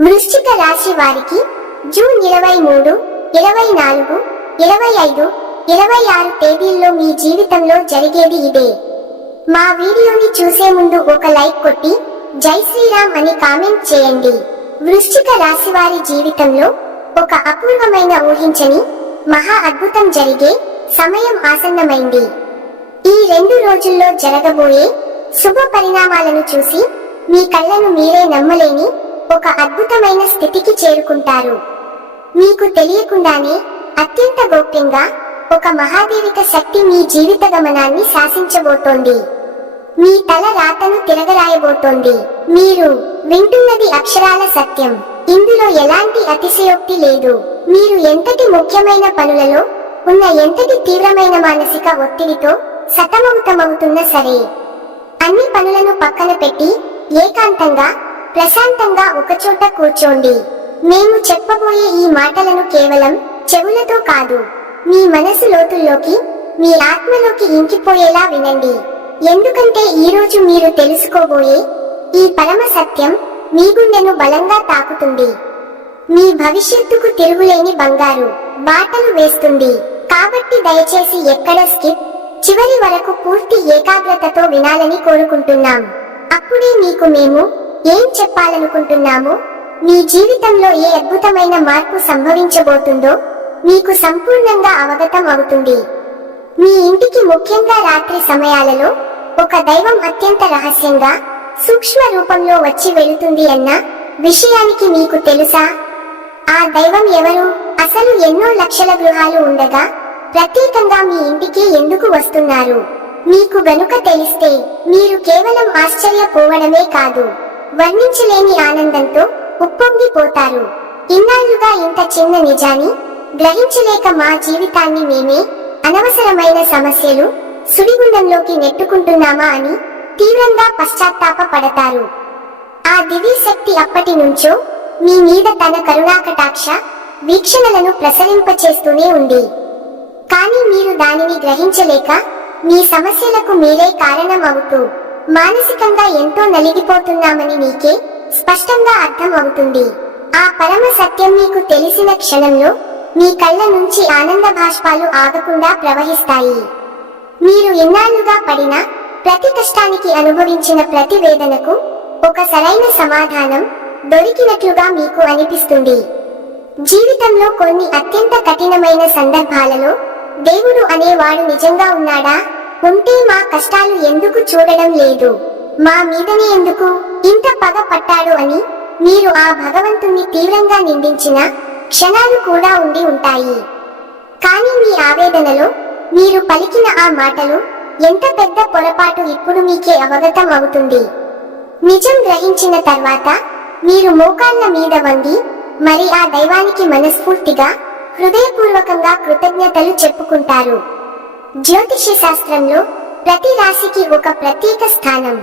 వృశ్చిక రాశి వారికి జూన్ 23, 24, 25, 26 తేదీల్లో మీ జీవితంలో జరిగేది ఇదే. మా వీడియోని చూసే ముందు ఒక లైక్ కొట్టి జై శ్రీరామ్ అని కామెంట్ చేయండి. వృశ్చిక రాశి వారి జీవితంలో ఒక అపూర్వమైన ఊహించని మహా అద్భుతం జరిగే సమయం ఆసన్నమైంది. ఈ 2 రోజుల్లో జరగబోయే శుభ పరిణామాలను చూసి మీ కళ్ళను మీరే నమ్మలేని ఒక అద్భుతమైన స్థితికి చేరుకుంటారు. మీకు తెలియకుండానే అత్యంత గోప్యంగా ఒక మహాదేవిక శక్తి మీ జీవిత గమనాన్ని శాసించబోతోంది. మీ తల రాతను తిరగరాయబోతోంది. మీరు వింటున్నది అక్షరాల సత్యం. ఇందులో ఎలాంటి అతిశయోక్తి లేదు. మీరు ఎంతటి ముఖ్యమైన పనులలో ఉన్న, ఎంతటి తీవ్రమైన మానసిక ఒత్తిడితో సతమవుతున్నా సరే, అన్ని పనులను పక్కన పెట్టి ఏకాంతంగా ప్రశాంతంగా ఒకచోట కూర్చోండి. మేము చెప్పబోయే ఈ మాటలను కేవలం చెవులతో కాదు, మీ మనసు లోతుల్లోకి, మీ ఆత్మలోకి ఇంకిపోయేలా వినండి. ఎందుకంటే ఈరోజు మీరు తెలుసుకోబోయే ఈ పరమ సత్యం మీ గుండెను బలంగా తాకుతుంది. మీ భవిష్యత్తుకు తిరుగులేని బంగారు బాటలు వేస్తుంది. కాబట్టి దయచేసి ఎక్కడ స్కిప్ చివరి వరకు పూర్తి ఏకాగ్రతతో వినాలని కోరుకుంటున్నాం. అప్పుడే మీకు మేము ఏం చెప్పాలనుకుంటున్నామో, మీ జీవితంలో ఏ అద్భుతమైన మార్పు సంభవించబోతుందో మీకు సంపూర్ణంగా అవగతం అవుతుంది. మీ ఇంటికి ముఖ్యంగా రాత్రి సమయాలలో ఒక దైవం అత్యంత రహస్యంగా సూక్ష్మ రూపంలో వచ్చి వెళుతుంది అన్న విషయానికి మీకు తెలుసా? ఆ దైవం ఎవరు? అసలు ఎన్నో లక్షల గృహాలు ఉండగా ప్రత్యేకంగా మీ ఇంటికి ఎందుకు వస్తున్నారు? మీకు గనుక తెలిస్తే మీరు కేవలం ఆశ్చర్యపోవడమే కాదు, వర్ణించలేని ఆనందంతో ఉప్పొంగిపోతారు. ఇన్నాళ్లుగా ఇంత చిన్న నిజాన్ని గ్రహించలేక మా జీవితాన్ని మేమే అనవసరమైన సమస్యలు సుడిగుండంలోకి నెట్టుకుంటున్నామా అని తీవ్రంగా పశ్చాత్తాప పడతారు. ఆ దివ్య శక్తి అప్పటి నుంచో మీ మీద తన కరుణాకటాక్ష వీక్షణలను ప్రసరింపచేస్తూనే ఉంది. కానీ మీరు దానిని గ్రహించలేక మీ సమస్యలకు మీరే కారణం అవుతూ మానసికంగా ఎంతో నలిగిపోతున్నామని మీకే స్పష్టంగా అర్థం అవుతుంది. ఆ పరమ సత్యం మీకు తెలిసిన క్షణంలో మీ కళ్ళ నుంచి ఆనంద బాష్పాలు ఆగకుండా ప్రవహిస్తాయి. మీరు ఎన్నాళ్లుగా పడిన ప్రతి కష్టానికి, అనుభవించిన ప్రతి వేదనకు ఒక సరైన సమాధానం దొరికినట్లుగా మీకు అనిపిస్తుంది. జీవితంలో కొన్ని అత్యంత కఠినమైన సందర్భాలలో దేవుడు అనేవాడు నిజంగా ఉన్నాడా? ఉంటే మా కష్టాలు ఎందుకు చూడడం లేదు? మా మీదనే ఎందుకు ఇంత పగ పట్టాడు అని మీరు ఆ భగవంతుణ్ణి తీవ్రంగా నిందించిన క్షణాలు కూడా ఉండి ఉంటాయి. కానీ మీ ఆవేదనలో మీరు పలికిన ఆ మాటలు ఎంత పెద్ద పొరపాటు ఇప్పుడు మీకే అవగతం అవుతుంది. నిజం గ్రహించిన తర్వాత మీరు మోకాళ్ళ మీద వంగి మరి ఆ దైవానికి మనస్ఫూర్తిగా, హృదయపూర్వకంగా కృతజ్ఞతలు చెప్పుకుంటారు. జ్యోతిష్య శాస్త్రంలో ప్రతి రాశికి ఒక ప్రత్యేక స్థానం,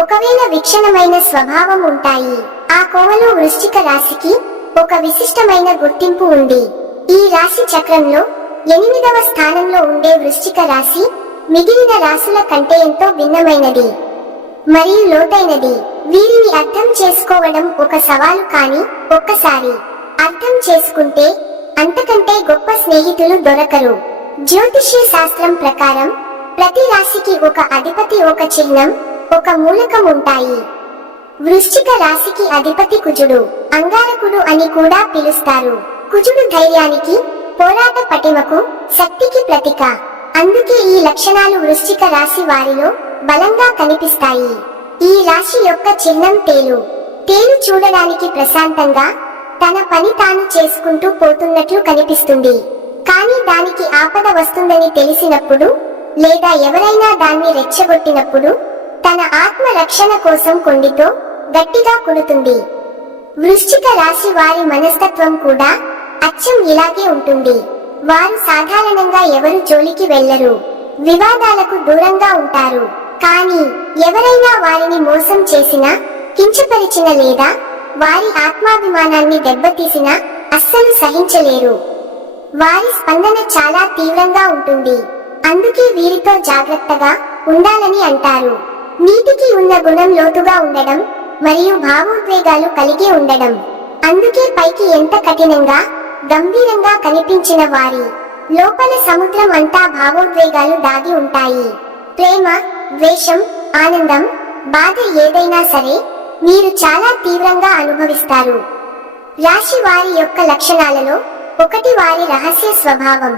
ఒకవేళ విక్షణమైన స్వభావం ఉంటాయి. ఆ కోవలో వృశ్చిక రాశికి ఒక విశిష్టమైన గుర్తింపు ఉంది. ఈ రాశి చక్రంలో 8వ స్థానంలో ఉండే వృశ్చిక రాశి మిగిలిన రాశుల కంటే ఎంతో భిన్నమైనది మరియు లోతైనది. వీరిని అర్థం చేసుకోవడం ఒక సవాలు, కానీ ఒక్కసారి అర్థం చేసుకుంటే అంతకంటే గొప్ప స్నేహితులు దొరకరు. జ్యోతిష్య శాస్త్రం ప్రకారం ప్రతి రాశికి ఒక అధిపతి, ఒక చిహ్నం, ఒక మూలకం ఉంటాయి. వృశ్చిక రాశికి అధిపతి కుజుడు, అంగారకుడు అని కూడా పిలుస్తారు. కుజుడు ధైర్యానికి, పోరాట పటిమకు, శక్తికి ప్రతీక. అందుకే ఈ లక్షణాలు వృశ్చిక రాశి వారిలో బలంగా కనిపిస్తాయి. ఈ రాశి యొక్క చిహ్నం తేలు. తేలు చూడడానికి ప్రశాంతంగా తన పని తాను చేసుకుంటూ పోతున్నట్లు కనిపిస్తుంది. కానీ దానికి ఆపద వస్తుందని తెలిసినప్పుడు, లేదా ఎవరైనా దాన్ని రెచ్చగొట్టినప్పుడు తన ఆత్మ రక్షణ కోసం కొండితో గట్టిగా కుడుతుంది. వృశ్చిక రాశి వారి మనస్తత్వం కూడా అచ్చం ఇలాగే ఉంటుంది. వారు సాధారణంగా ఎవరు జోలికి వెళ్లరు, వివాదాలకు దూరంగా ఉంటారు. కానీ ఎవరైనా వారిని మోసం చేసినా, కించపరిచిన లేదా వారి ఆత్మాభిమానాన్ని దెబ్బతీసినా అస్సలు సహించలేరు. వారి స్పందన చాలా తీవ్రంగా ఉంటుంది. అందుకే వీరితో జాగ్రత్తగా ఉండాలని అంటారు. నీటికి ఉన్న గుణం లోతుగా ఉండడం మరియు భావోద్వేగాలు కలిగి ఉండడం. అందుకే పైకి ఎంత కఠినంగా గంభీరంగా కనిపించిన వారి లోపల సముద్రం అంతా భావోద్వేగాలు దాగి ఉంటాయి. ప్రేమ, ద్వేషం, ఆనందం, బాధ ఏదైనా సరే మీరు చాలా తీవ్రంగా అనుభవిస్తారు. రాశి వారి యొక్క లక్షణాలలో ఒకటి వారి రహస్య స్వభావం.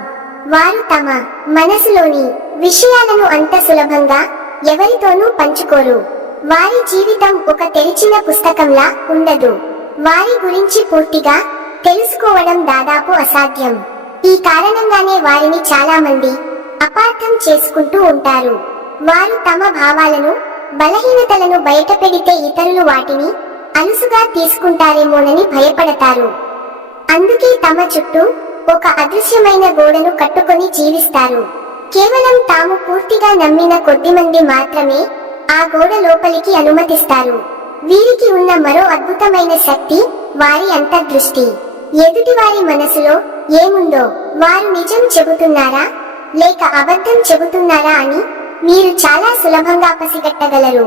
వారు తమ మనసులోని విషయాలను అంత సులభంగా ఎవరితోనూ పంచుకోరు. వారి జీవితం ఒక తెరిచిన పుస్తకంలా ఉండదు. వారి గురించి పూర్తిగా తెలుసుకోవడం దాదాపు అసాధ్యం. ఈ కారణంగానే వారిని చాలా మంది అపార్థం చేసుకుంటూ ఉంటారు. వారు తమ భావాలను, బలహీనతలను బయటపెడితే ఇతరులు వాటిని అలుసుగా తీసుకుంటారేమోనని భయపడతారు. అందుకే తమ చుట్టూ ఒక అదృశ్యమైన గోడను కట్టుకొని జీవిస్తారు. కేవలం తాము పూర్తిగా నమ్మిన కొద్దిమంది మాత్రమే ఆ గోడ లోపలికి అనుమతిస్తారు. వీరికి ఉన్న మరో అద్భుతమైన శక్తి వారి అంతర్దృష్టి. ఎదుటివారి మనసులో ఏముందో వారు నిజం చెబుతున్నారా లేక అబద్ధం చెబుతున్నారా అని మీరు చాలా సులభంగా పసిగట్టగలరు.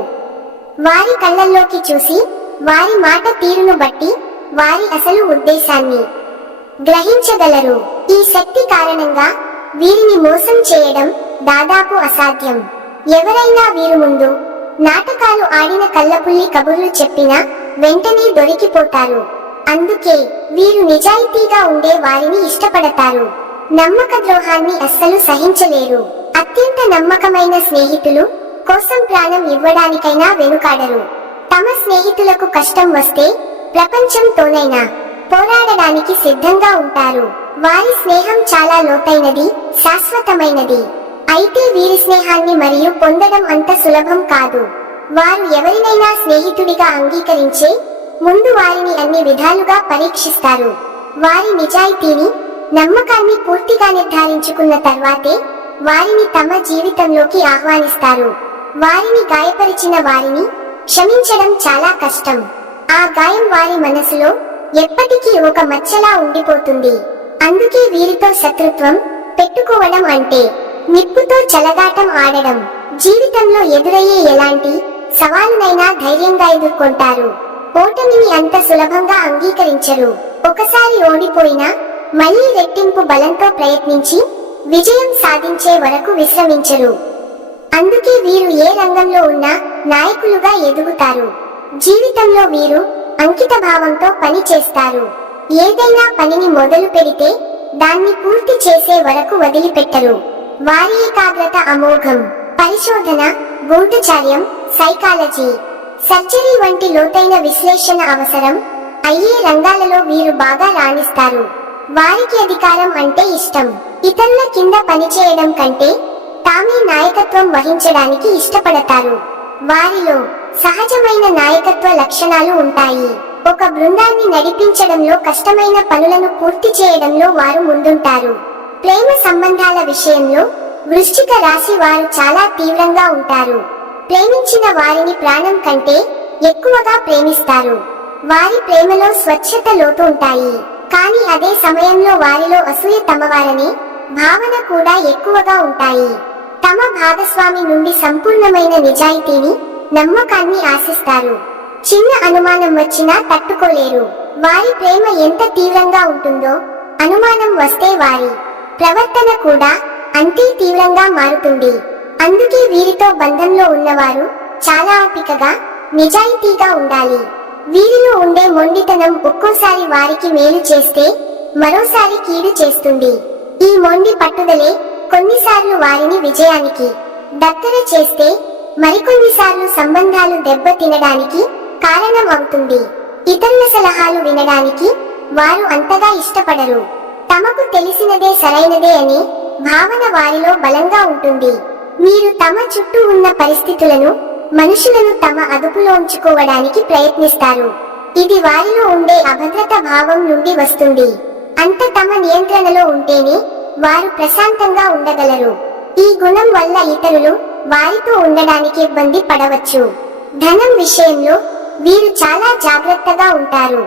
వారి కళ్ళల్లోకి చూసి వారి మాట తీరును బట్టి వారి అసలు ఉద్దేశాన్ని గ్రహించగలరు. ఈ శక్తి కారణంగా వీరిని మోసం చేయడం దాదాపు అసాధ్యం. ఎవరైనా వీరు ముందు నాటకాలు ఆడిన కళ్ళపుల్లి కబుర్లు చెప్పినా వెంటనే దొరికిపోతారు. అందుకే వీరు నిజాయితీగా ఉండే వారిని ఇష్టపడతారు. నమ్మక ద్రోహాన్ని అస్సలు సహించలేరు. అత్యంత నమ్మకమైన స్నేహితులు కోసం ప్రాణం ఇవ్వడానికైనా వెనుకాడరు. తమ స్నేహితులకు కష్టం వస్తే ప్రపంచంతోనైనా పోరాడడానికి సిద్ధంగా ఉంటారు. వారి స్నేహం చాలా లోతైనది, శాశ్వతమైనది. అయితే వీరి స్నేహాన్ని మరియు పొందడం అంత సులభం కాదు. వారు ఎవరినైనా స్నేహితుడిగా అంగీకరించే ముందు వారిని అన్ని విధాలుగా పరీక్షిస్తారు. వారి నిజాయితీని, నమ్మకాన్ని పూర్తిగా నిర్ధారించుకున్న తర్వాతే వారిని తమ జీవితంలోకి ఆహ్వానిస్తారు. వారిని గాయపరిచిన వారిని క్షమించడం చాలా కష్టం. ఆ గాయం వారి మనసులో ఎప్పటికీ ఒక మచ్చలా ఉండిపోతుంది. అందుకే వీరితో శత్రుత్వం పెట్టుకోవడం అంటే నిప్పుతో చెలగాటం ఆడడం. జీవితంలో ఎదురయ్యే ఎలాంటి సవాలునైనా ధైర్యంగా ఎదుర్కొంటారు. ఓటమిని అంత సులభంగా అంగీకరించరు. ఒకసారి ఓడిపోయినా మళ్లీ రెట్టింపు బలంతో ప్రయత్నించి విజయం సాధించే వరకు విశ్రమించరు. అందుకే వీరు ఏ రంగంలో ఉన్నా నాయకులుగా ఎదుగుతారు. జీవితంలో వీరు అంకిత భావంతో పని చేస్తారు. ఏదైనా పనిని మొదలు పెడితే దాన్ని పూర్తి చేసే వరకు వదిలిపెట్టరు. వారి ఏకాగ్రత అమోఘం. పరిశోధన, గూఢచార్యం, సైకాలజీ, సర్జరీ వంటి లోతైన విశ్లేషణ అవసరం అయ్యే రంగాలలో వీరు బాగా రాణిస్తారు. వారికి అధికారం అంటే ఇష్టం. ఇతరుల కింద పనిచేయడం కంటే తామే నాయకత్వం వహించడానికి ఇష్టపడతారు. వారిలో సహజమైన నాయకత్వ లక్షణాలు ఉంటాయి. ఒక బృందాన్ని నడిపించడంలో, కష్టమైన పనులను పూర్తి చేయడంలో వారు ముందుంటారు. ప్రేమ సంబంధాల విషయంలో వృశ్చిక రాశి వారు చాలా తీవ్రంగా ఉంటారు. ప్రేమించిన వారిని ప్రాణం కంటే ఎక్కువగా ప్రేమిస్తారు. వారి ప్రేమలో స్వచ్ఛత, లోతు ఉంటాయి. కానీ అదే సమయంలో వారిలో అసూయ, తమవారనే భావన కూడా ఎక్కువగా ఉంటాయి. తమ భాగస్వామి నుండి సంపూర్ణమైన నిజాయితీని, నమ్మకాన్ని ఆశిస్తారు. చిన్న అనుమానం వచ్చినా తట్టుకోలేరు. వారి ప్రేమ ఎంత తీవ్రంగా ఉంటుందో అనుమానం వస్తే వారి ప్రవర్తన కూడా అంతే తీవ్రంగా మారుతుంది. అందుకే వీరితో బంధంలో ఉన్నవారు చాలా ఓపికగా, నిజాయితీగా ఉండాలి. వీరిలో ఉండే మొండితనం ఒక్కోసారి వారికి మేలు చేస్తే మరోసారి కీడు చేస్తుంది. ఈ మొండి పట్టుదలే కొన్నిసార్లు వారిని విజయానికి దగ్గర చేస్తే మరికొన్నిసార్లు సంబంధాలు దెబ్బ తినడానికి కారణం అవుతుంది. ఇతరుల సలహాలు వినడానికి వారు అంతగా ఇష్టపడరు. తమకు తెలిసినదే సరైనదే అనే భావన వారిలో బలంగా ఉంటుంది. మీరు తమ చుట్టూ ఉన్న పరిస్థితులను, మనుషులను తమ అదుపులో ఉంచుకోవడానికి ప్రయత్నిస్తారు. ఇది వారిలో ఉండే అభద్రత భావం నుండి వస్తుంది. అంత తమ నియంత్రణలో ఉంటేనే వారు ప్రశాంతంగా ఉండగలరు. ఈ గుణం వల్ల ఇతరులు వారితో ఉండడానికి ఇబ్బంది పడవచ్చు. ధనం విషయంలో వీరు చాలా జాగ్రత్తగా ఉంటారు.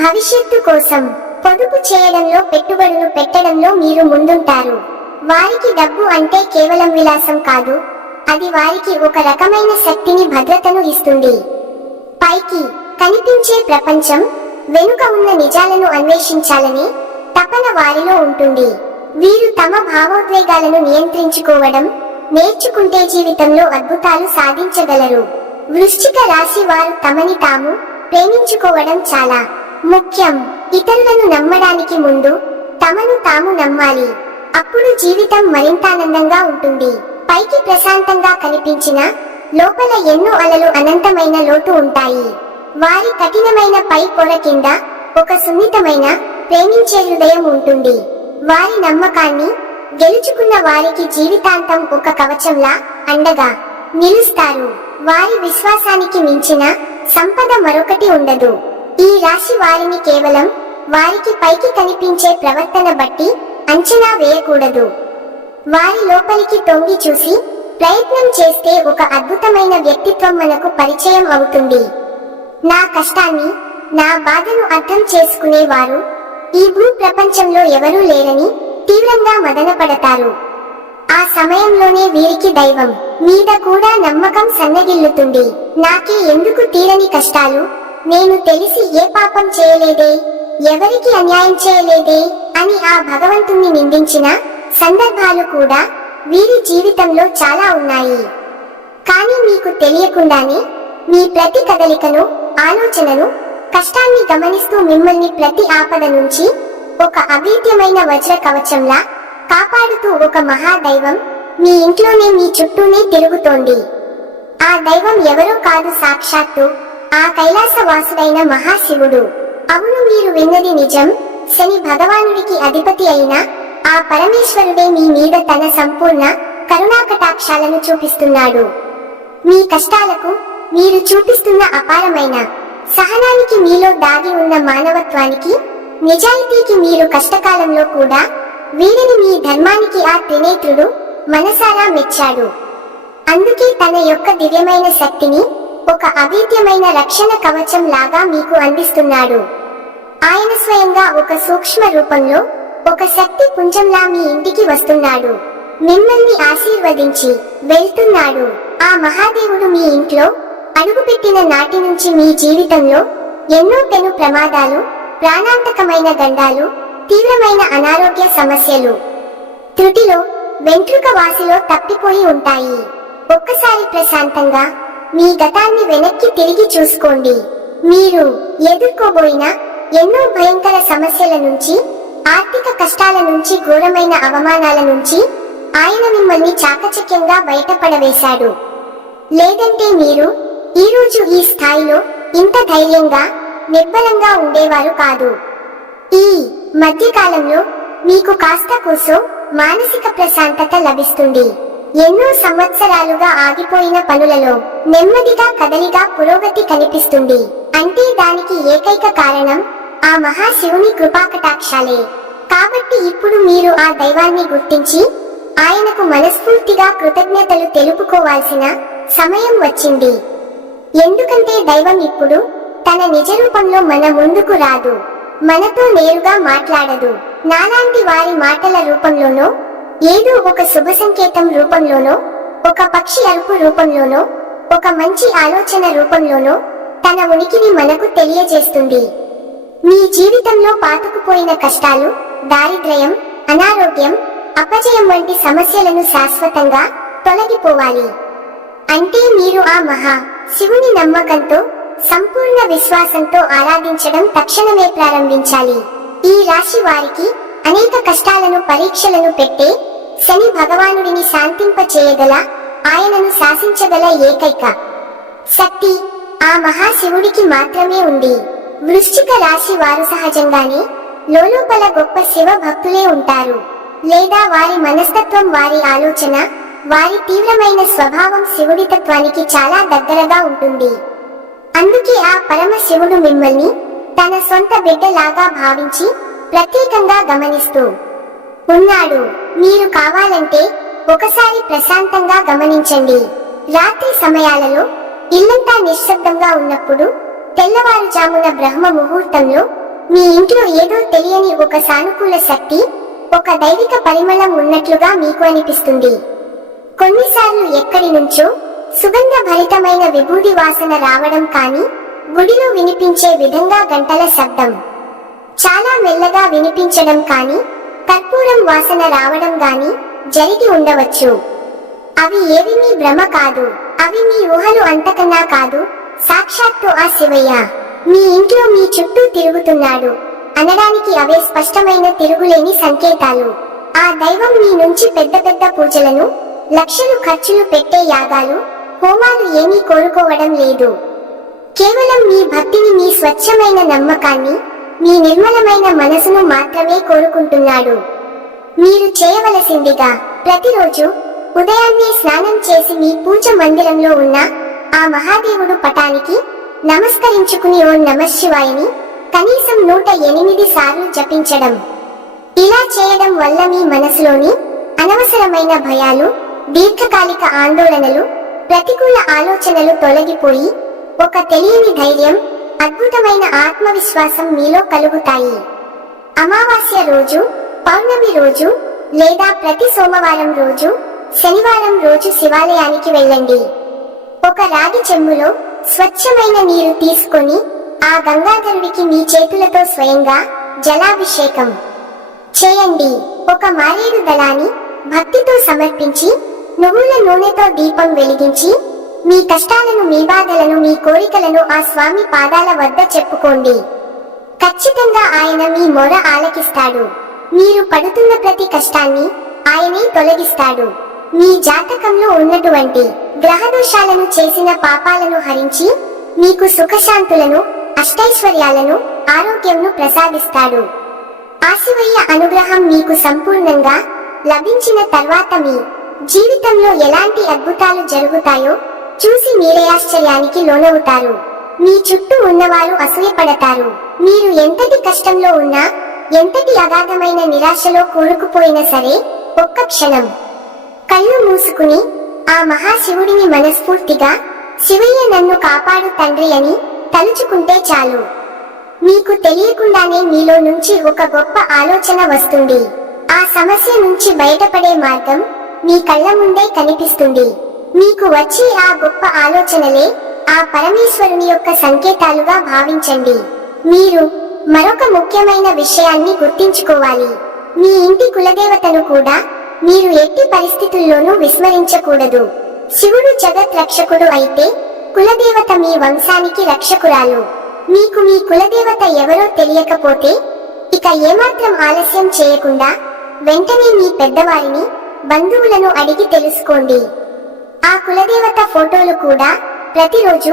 భవిష్యత్తు కోసం పొదుపు చేయడంలో, పెట్టుబడులు పెట్టడంలో మీరు ముందుంటారు. వారికి డబ్బు అంటే కేవలం విలాసం కాదు, అది వారికి ఒక రకమైన శక్తిని, భద్రతను ఇస్తుంది. పైకి కనిపించే ప్రపంచం వెనుక ఉన్న నిజాలను అన్వేషించాలనే తపన వారిలో ఉంటుంది. వీరు తమ భావోద్వేగాలను నియంత్రించుకోవడం నేర్చుకుంటే జీవితంలో అద్భుతాలు సాధించగలరు. వృశ్చిక రాశి వారు తమని తాము ప్రేమించుకోవడం చాలా ముఖ్యం. ఇతరులను నమ్మడానికి ముందు తమను తాము నమ్మాలి. అప్పుడు జీవితం మరింత ఆనందంగా ఉంటుంది. పైకి ప్రశాంతంగా కనిపించినా లోపల ఎన్నో అలలు, అనంతమైన లోటు ఉంటాయి. వారి కఠినమైన పై పొర కింద ఒక సున్నితమైన ప్రేమించే హృదయం ఉంటుంది. వారి నమ్మకాన్ని గెలుచుకున్న వారికి జీవితాంతం ఒక కవచంలా అండగా నిలుస్తారు. వారి విశ్వాసానికి మించిన సంపద మరొకటి ఉండదు. ఈ రాశి వారిని కేవలం వారికి పైకి కనిపించే ప్రవర్తన బట్టి అంచనా వేయకూడదు. వారి లోపలికి తొంగి చూసి ప్రయత్నం చేస్తే ఒక అద్భుతమైన వ్యక్తిత్వం మనకు పరిచయం అవుతుంది. నా కష్టాన్ని, నా బాధను అర్థం చేసుకునేవారు ఈ భూ ప్రపంచంలో ఎవరూ లేరని తీవ్రంగా మదనపడతారు. ఆ సమయంలోనే వీరికి దైవం మీద కూడా నమ్మకం సన్నగిల్లుతుంది. నాకే ఎందుకు తీరని కష్టాలు, నేను తెలిసి ఏ పాపం చేయలేదే, ఎవరికి అన్యాయం చేయలేదే అని ఆ భగవంతుణ్ణి నిందించిన సందర్భాలు కూడా వీరి జీవితంలో చాలా ఉన్నాయి. కానీ మీకు తెలియకుండానే మీ ప్రతి కదలికను, ఆలోచనను, కష్టాన్ని గమనిస్తూ మిమ్మల్ని ప్రతి ఆపద నుంచి ఒక అభేద్యమైన వజ్ర కవచంలా కాపాడుతూ ఒక మహాదైవం మీ ఇంట్లోనే, మీ చుట్టూనే తిరుగుతోంది. ఆ దైవం ఎవరో కాదు, సాక్షాత్తు ఆ కైలాసవాసుడైన మహాశివుడు. అవును, మీరు విన్నది నిజం. శని భగవానుడికి అధిపతి అయిన ఆ పరమేశ్వరుడే మీ మీద తన సంపూర్ణ కరుణాకటాక్షాలను చూపిస్తున్నాడు. మీ కష్టాలకు మీరు చూపిస్తున్న అపారమైన సహనానికి, మీలో దాగి ఉన్న మానవత్వానికి, నిజాయితీకి మీరు కష్టకాలంలో కూడా వీరిని మీ ధర్మానికి ఆ త్రినేత్రుడు మనసారా మెచ్చాడు. అందుకే తన యొక్క దివ్యమైన శక్తిని ఒక అభేద్యమైన రక్షణ కవచం లాగా మీకు అందిస్తున్నాడు. ఆయన స్వయంగా ఒక సూక్ష్మ రూపంలో ఒక శక్తి పుంజంలా మీ ఇంటికి వస్తున్నాడు. మిమ్మల్ని ఆశీర్వదించి వెళ్తున్నాడు. ఆ మహాదేవుడు మీ ఇంట్లో అడుగుపెట్టిన నాటి నుంచి మీ జీవితంలో ఎన్నో పెను ప్రమాదాలు, ప్రాణాంతకమైన గండాలు, తీవ్రమైన అనారోగ్య సమస్యలు, త్రుటిలో వెంట్రుక వాసిలో తప్పిపోయి ఉంటాయి. ఒక్కసారి ప్రశాంతంగా మీ గతాన్ని వెనక్కి తిరిగి చూసుకోండి. మీరు ఎదుర్కోబోయిన ఎన్నో భయంకర సమస్యల నుంచి, ఆర్థిక కష్టాల నుంచి, ఘోరమైన అవమానాల నుంచి ఆయన మిమ్మల్ని చాకచక్యంగా బయటపడవేశాడు. లేదంటే మీరు ఈరోజు ఈ స్థాయిలో ఇంత ధైర్యంగా, నిబ్బరంగా ఉండేవారు కాదు. ఈ మధ్యకాలంలో మీకు కాస్త కూసో మానసిక ప్రశాంతత లభిస్తుంది. ఎన్నో సంవత్సరాలుగా ఆగిపోయిన పనులలో నెమ్మదిగా, కదలిగా పురోగతి కనిపిస్తుంది. అంటే దానికి ఏకైక కారణం ఆ మహాశివుని కృపాకటాక్షాలే. కాబట్టి ఇప్పుడు మీరు ఆ దైవాన్ని గుర్తించి ఆయనకు మనస్ఫూర్తిగా కృతజ్ఞతలు తెలుపుకోవాల్సిన సమయం వచ్చింది. ఎందుకంటే దైవం ఇప్పుడు తన నిజ రూపంలో మన ముందుకు రాదు, మనతో నేరుగా మాట్లాడదు. నాలాంటి వారి మాటల రూపంలోనో, ఏదో ఒక శుభ సంకేతం రూపంలోనో, ఒక పక్షి అరుపు రూపంలోనో, ఒక మంచి ఆలోచన రూపంలోనో తన ఉనికిని మనకు తెలియజేస్తుంది. మీ జీవితంలో పాతుకుపోయిన కష్టాలు, దారిద్ర్యం, అనారోగ్యం, అపజయం వంటి సమస్యలను శాశ్వతంగా తొలగిపోవాలి అంటే మీరు ఆ మహా శివుని నమ్మకంతో, సంపూర్ణ విశ్వాసంతో ఆరాధించడం తక్షణమే ప్రారంభించాలి. ఈ రాశి వారికి అనేక కష్టాలను, పరీక్షలను పెట్టే శని భగవానుడిని శాంతింప చేయగల, ఆయనను శాసించగల ఏకైక శక్తి ఆ మహాశివుడికి మాత్రమే ఉంది. వృశ్చిక రాశి వారు సహజంగానే లోలోపల గొప్ప శివ భక్తులే ఉంటారు. లేదా వారి మనస్తత్వం, వారి ఆలోచన, వారి తీవ్రమైన స్వభావం శివుడి తత్వానికి చాలా దగ్గరగా ఉంటుంది. అందుకే ఆ పరమ శివుడు మిమ్మల్ని తన సొంత బిడ్డలాగా భావించి ప్రత్యేకంగా గమనిస్తూ ఉన్నాడు. మీరు కావాలంటే ఒకసారి ప్రశాంతంగా గమనించండి. రాత్రి సమయాలలో ఇల్లంతా నిశ్శబ్దంగా ఉన్నప్పుడు, తెల్లవారుజామున బ్రహ్మ ముహూర్తంలో మీ ఇంట్లో ఏదో తెలియని ఒక సానుకూల శక్తి, ఒక దైవిక పరిమళం ఉన్నట్లుగా మీకు అనిపిస్తుంది. కొన్నిసార్లు ఎక్కడి నుంచో సుగంధ భరితమైన విభూది వాసన రావడం కానీ, గుడిలో వినిపించే విధంగా గంటల శబ్దం చాలా మెల్లగా వినిపించడం కానీ కర్పూరం వాసన రావడం గాని జరిగి ఉండవచ్చు. అవి ఏవి మీ భ్రమ కాదు, అవి మీ ఊహలు అంతకన్నా కాదు. సాక్షాత్తు ఆ శివయ్య మీ ఇంట్లో మీ చుట్టూ తిరుగుతున్నాడు అనడానికి అవే స్పష్టమైన తిరుగులేని సంకేతాలు. ఆ దైవం మీ నుంచి పెద్ద పెద్ద పూజలను, లక్షలు ఖర్చులు పెట్టే యాగాలు, హోమాలు ఏమీ కోరుకోవడం లేదు. కేవలం మీ భక్తిని, మీ స్వచ్ఛమైన నమ్మకాన్ని, మీ నిర్మలమైన మనసును మాత్రమే కోరుకుంటున్నాడు. మీరు చేయవలసిందిగా ప్రతిరోజు ఉదయాన్నే స్నానం చేసి మీ పూజ మందిరంలో ఉన్న ఆ మహాదేవుడు పటానికి నమస్కరించుకుని ఓం నమఃశివాయని కనీసం 108 సార్లు జపించడం. ఇలా చేయడం వల్ల మీ మనసులోని అనవసరమైన భయాలు, దీర్ఘకాలిక ఆందోళనలు, ప్రతికూల ఆలోచనలు తొలగిపోయి ఒక తెలియని ధైర్యం, అద్భుతమైన ఆత్మవిశ్వాసం మీలో కలుగుతాయి. అమావాస్య రోజు, పౌర్ణమి రోజు లేదా ప్రతి సోమవారం రోజు, శనివారం రోజు శివాలయానికి వెళ్ళండి. ఒక రాగి చెంబులో స్వచ్ఛమైన నీరు తీసుకొని ఆ గంగాధరుడికి మీ చేతులతో స్వయంగా జలాభిషేకం చేయండి. ఒక మారేడు దళాన్ని భక్తితో సమర్పించి నువ్వుల నూనెతో దీపం వెలిగించి మీ కష్టాలను, మీ బాధలను, మీ కోరికలను ఆ స్వామి పాదాల వద్ద చెప్పుకోండి. ఖచ్చితంగా ఆయన మీ మొర ఆలకిస్తాడు. మీరు పడుతున్న ప్రతి కష్టాన్ని ఆయనే తొలగిస్తాడు. మీ జాతకంలో ఉన్నటువంటి గ్రహదోషాలను, చేసిన పాపాలను హరించి మీకు సుఖశాంతులను, అష్టైశ్వర్యాలను, ఆరోగ్యంను ప్రసాదిస్తాడు. ఆ శివయ్య అనుగ్రహం మీకు సంపూర్ణంగా లభించిన తర్వాత మీ జీవితంలో ఎలాంటి అద్భుతాలు జరుగుతాయో చూసి మీరే ఆశ్చర్యానికి లోనవుతారు. మీ చుట్టూ ఉన్నవారు అసూయపడతారు. మీరు ఎంతటి కష్టంలో ఉన్నా, ఎంతటి అగాధమైన నిరాశలో కూరుకుపోయినా సరే ఒక్క క్షణం కళ్ళు మూసుకుని ఆ మహాశివుడిని మనస్ఫూర్తిగా శివయ్య నన్ను కాపాడు తండ్రి అని తలుచుకుంటే చాలు. మీకు తెలియకుండానే మీలో నుంచి ఒక గొప్ప ఆలోచన వస్తుంది. ఆ సమస్య నుంచి బయటపడే మార్గం మీ కళ్ళ ముందే కనిపిస్తుంది. మీకు వచ్చే ఆ గొప్ప ఆలోచనలే ఆ పరమేశ్వరుని యొక్క సంకేతాలుగా భావించండి. మీరు మరొక ముఖ్యమైన విషయాన్ని గుర్తించుకోవాలి. మీ ఇంటి కులదేవతను కూడా మీరు ఎట్టి పరిస్థితుల్లోనూ విస్మరించకూడదు. శివుడు జగత్ రక్షకుడు అయితే కులదేవత మీ వంశానికి రక్షకురాలు. మీకు మీ కులదేవత ఎవరో తెలియకపోతే ఇక ఏమాత్రం ఆలస్యం చేయకుండా వెంటనే మీ పెద్దవారిని, బంధువులను అడిగి తెలుసుకోండి. ఆ కులదేవత ఫోటోలు కూడా ప్రతిరోజు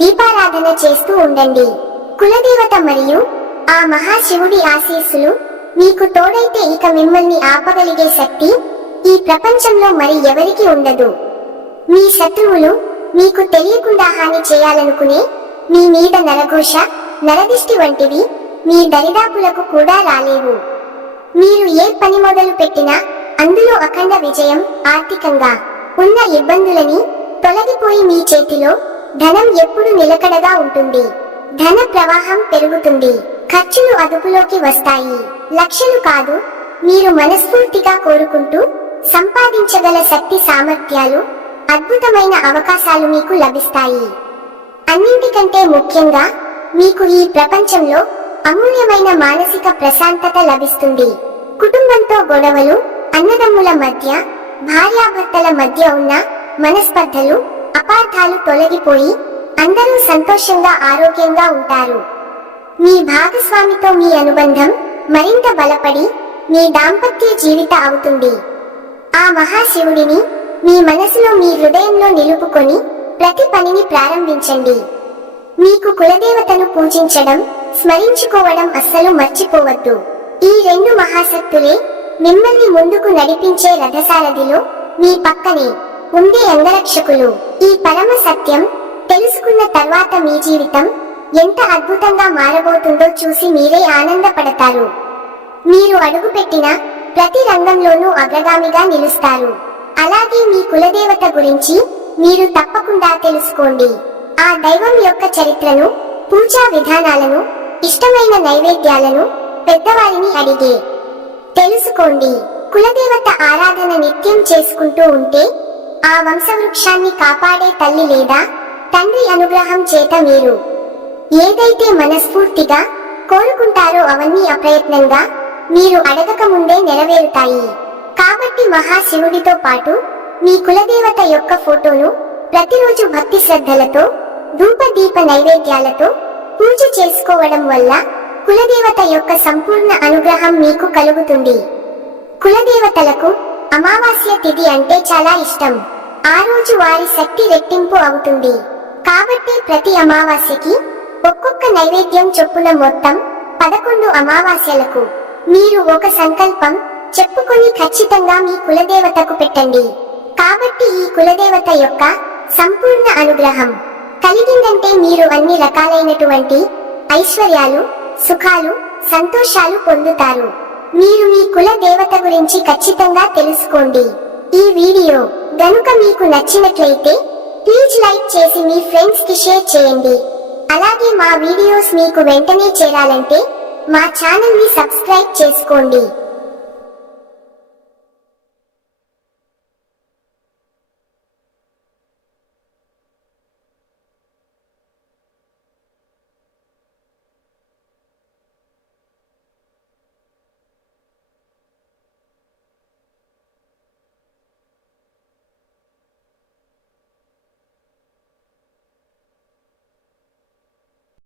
దీపారాధన చేస్తూ ఉండండి. కులదేవత మరియు ఆ మహాశివుడి ఆశీస్సులు మీకు తోడైతే ఇక మిమ్మల్ని ఆపగలిగే శక్తి ఈ ప్రపంచంలో మరి ఎవరికి ఉండదు. మీ శత్రువులు మీకు తెలియకుండా హాని చేయాలనుకునే మీ మీద నరఘోష, నరదిష్టి వంటివి మీ దరిదాపులకు కూడా రాలేవు. మీరు ఏ పని మొదలు పెట్టినా అందులో అఖండ విజయం, ఆర్థికంగా ఉన్న ఇబ్బందులని తొలగిపోయి మీ చేతిలో ధనం ఎప్పుడు నిలకడగా ఉంటుంది. ధన ప్రవాహం పెరుగుతుంది. ఖర్చులు అదుపులోకి వస్తాయి. లక్షలు కాదు, మీరు మనస్ఫూర్తిగా కోరుకుంటూ సంపాదించగల శక్తి, సామర్థ్యాలు, అద్భుతమైన అవకాశాలు మీకు లభిస్తాయి. అన్నింటికంటే ముఖ్యంగా మీకు ఈ ప్రపంచంలో అమూల్యమైన మానసిక ప్రశాంతత లభిస్తుంది. కుటుంబంతో గొడవలు, అన్నదమ్ముల మధ్య, భార్యాభర్తల మధ్య ఉన్న మనస్పర్ధలు, అపార్థాలు తొలగిపోయి అందరూ సంతోషంగా, ఆరోగ్యంగా ఉంటారు. మీ భాగస్వామితో మీ అనుబంధం మరింత బలపడి మీ దాంపత్య జీవిత అవుతుంది. ఆ మహాశివుడిని మీ మనసులో, మీ హృదయంలో నిలుపుకొని ప్రతి పనిని ప్రారంభించండి. మీకు కులదేవతను పూజించడం, స్మరించుకోవడం అస్సలు మర్చిపోవద్దు. ఈ 2 మహాశక్తులే మిమ్మల్ని ముందుకు నడిపించే రథసారథిలో మీ పక్కనే ఉండే అంగరక్షకులు. ఈ పరమ సత్యం తెలుసుకున్న తర్వాత మీ జీవితం ఎంత అద్భుతంగా మారబోతుందో చూసి మీరే ఆనందపడతారు. మీరు అడుగుపెట్టిన ప్రతి రంగంలోనూ అగ్రగామిగా నిలుస్తారు. అలాగే మీ కులదేవత గురించి మీరు తప్పకుండా తెలుసుకోండి. ఆ దైవం యొక్క చరిత్రను, పూజా విధానాలను, ఇష్టమైన నైవేద్యాలను పెద్దవారిని అడిగే తెలుసుకోండి. కులదేవత ఆరాధన నిత్యం చేసుకుంటూ ఉంటే ఆ వంశవృక్షాన్ని కాపాడే తల్లి లేదా తండ్రి అనుగ్రహం చేత మీరు ఏదైతే మనస్ఫూర్తిగా కోరుకుంటారో అవన్నీ అప్రయత్నంగా మీరు అడగక ముందే నెరవేరుతాయి. కాబట్టి మహాశివుడితో పాటు మీ కులదేవత యొక్క ఫోటోను ప్రతిరోజు భక్తి శ్రద్ధలతో ధూప దీప నైవేద్యాలతో పూజ చేసుకోవడం వల్ల కులదేవత యొక్క సంపూర్ణ అనుగ్రహం మీకు కలుగుతుంది. కులదేవతలకు అమావాస్య తిథి అంటే చాలా ఇష్టం. ఆ రోజు వారి శక్తి రెట్టింపు అవుతుంది. కాబట్టి ప్రతి అమావాస్యకి ఒక్కొక్క నైవేద్యం చొప్పున మొత్తం 11 అమావాస్యలకు మీరు ఒక సంకల్పం చెప్పుకొని ఖచ్చితంగా మీ కులదేవతకు పెట్టండి. కాబట్టి ఈ కులదేవత యొక్క సంపూర్ణ అనుగ్రహం కలిగిందంటే మీరు అన్ని రకాలైనటువంటి ఐశ్వర్యాలు, సుఖాలు, సంతోషాలు పొందుతారు. మీరు మీ కుల దేవత గురించి ఖచ్చితంగా తెలుసుకోండి. ఈ వీడియో గనుక మీకు నచ్చినట్లయితే ప్లీజ్ లైక్ చేసి మీ ఫ్రెండ్స్ కి షేర్ చేయండి. అలాగే మా వీడియోస్ మీకు వెంటనే చేరాలంటే మా ఛానల్ ని సబ్స్క్రైబ్ చేసుకోండి.